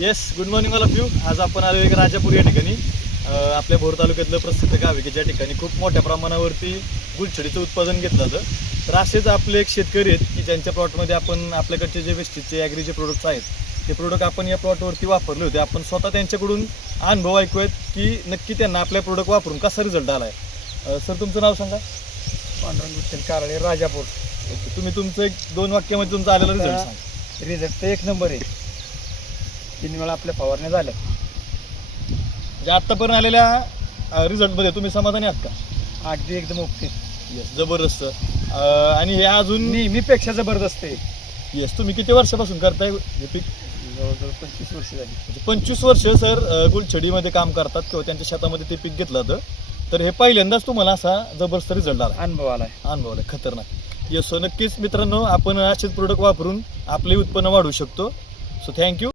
Yes, good morning all of you. आज आपण आलो एक राजापूर या ठिकाणी, आपल्या भोर तालुक्यातलं प्रसिद्ध गाव आहे की ज्या ठिकाणी खूप मोठ्या प्रमाणावरती गुलछडीचं उत्पादन घेतलं जातं. तर असेच आपले एक शेतकरी आहेत की ज्यांच्या प्लॉटमध्ये आपण आपल्याकडचे जे वेस्टेजचे ॲग्रीचे प्रोडक्ट्स आहेत ते प्रोडक्ट आपण या प्लॉटवरती वापरले होते. आपण स्वतः त्यांच्याकडून अनुभव ऐकूयात की नक्की त्यांना आपल्या प्रोडक्ट वापरून कसा रिझल्ट आला आहे. सर, तुमचं नाव सांगा. पांडुरंग विठ्ठल कारळे, राजापूर. ओके, तुम्ही तुमचं एक 2 वाक्यामध्ये तुमचा आलेला रिझल्ट सांगा. रिझल्ट तर एक नंबर आहे. 3 वेळा आपल्या फवारण्या झाल्या. म्हणजे आत्तापर्यंत आलेल्या रिझल्टमध्ये तुम्ही समाधानी आहात का? अगदी एकदम ओके. येस, जबरदस्त. आणि हे अजून नेहमीपेक्षा जबरदस्त आहे. येस, तुम्ही किती वर्षापासून करताय हे पीक? जवळजवळ 25 वर्ष झाली. म्हणजे 25 वर्ष सर गुलछडीमध्ये काम करतात किंवा त्यांच्या शेतामध्ये ते पीक घेतलं जातं. तर हे पहिल्यांदाच तुम्हाला असा जबरदस्त रिझल्ट आला, अनुभव आलाय. अनुभव आला खतरनाक. येस, सो नक्कीच मित्रांनो, आपण असेच प्रोडक्ट वापरून आपले उत्पन्न वाढवू शकतो. So thank you.